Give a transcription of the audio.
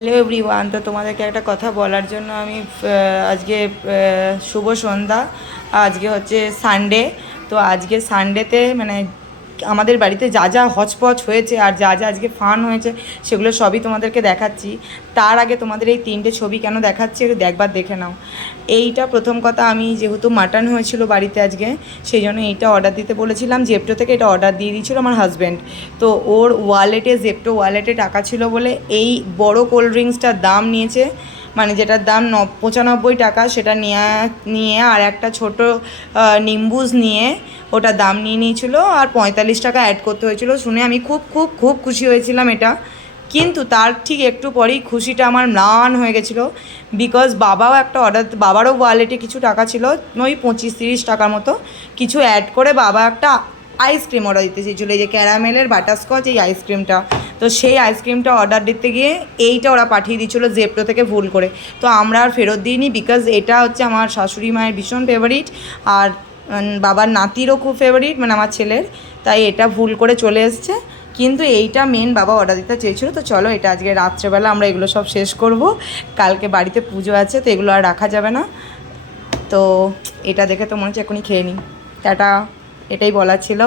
Hello everyone, তো তোমাদেরকে একটা কথা বলার জন্য আমি আজকে শুভ সন্ধ্যা। আজকে হচ্ছে সানডে। তো আজকে সানডেতে মানে আমাদের বাড়িতে যা যা হচপচ হয়েছে আর যা যা আজকে ফান হয়েছে সেগুলো সবই তোমাদেরকে দেখাচ্ছি। তার আগে তোমাদের এই তিনটে ছবি কেন দেখাচ্ছি একটু একবার দেখে নাও। এইটা প্রথম কথা, আমি যেহেতু মাটন হয়েছিল বাড়িতে আজকে, সেই জন্য এইটা অর্ডার দিতে বলেছিলাম জেপ্টো থেকে। এটা অর্ডার দিয়ে দিয়েছিল আমার হাজব্যান্ড। তো ওর ওয়ালেটে, জেপ্টো ওয়ালেটে টাকা ছিল বলে এই বড় কোল্ড ড্রিঙ্কসটার দাম নিয়েছে, মানে যেটার দাম 95 টাকা, সেটা নিয়ে আর একটা ছোট নিম্বুজ নিয়ে ওটা দাম নিয়ে নিয়েছিল, আর 45 টাকা অ্যাড করতে হয়েছিল। শুনে আমি খুব খুব খুব খুশি হয়েছিলাম এটা। কিন্তু তার ঠিক একটু পরেই খুশিটা আমার ম্লান হয়ে গেছিলো, বিকজ বাবাও একটা অর্ডার, বাবারও ওয়ালেটে কিছু টাকা ছিল, ওই 25-30 টাকার মতো কিছু অ্যাড করে বাবা একটা আইসক্রিম অর্ডার দিতে চেয়েছিলো, এই যে ক্যারামেলের বাটারস্কচ এই আইসক্রিমটা। তো সেই আইসক্রিমটা অর্ডার দিতে গিয়ে এইটা ওরা পাঠিয়ে দিয়েছিলো জেপ্টো থেকে ভুল করে। তো আমরা আর ফেরত দিইনি, বিকজ এটা হচ্ছে আমার শাশুড়ি মায়ের ভীষণ ফেভারিট, আর বাবার নাতিরও খুব ফেভারিট, মানে আমার ছেলের। তাই এটা ভুল করে চলে এসছে, কিন্তু এইটা মেন বাবা অর্ডার দিতে চেয়েছিলো। তো চলো, এটা আজকে রাত্রেবেলা আমরা এগুলো সব শেষ করব। কালকে বাড়িতে পুজো আছে, তো এগুলো আর রাখা যাবে না। তো এটা দেখে তো মনে হচ্ছে এখনই খেয়ে নিই। টাটা, এটাই বলার ছিল।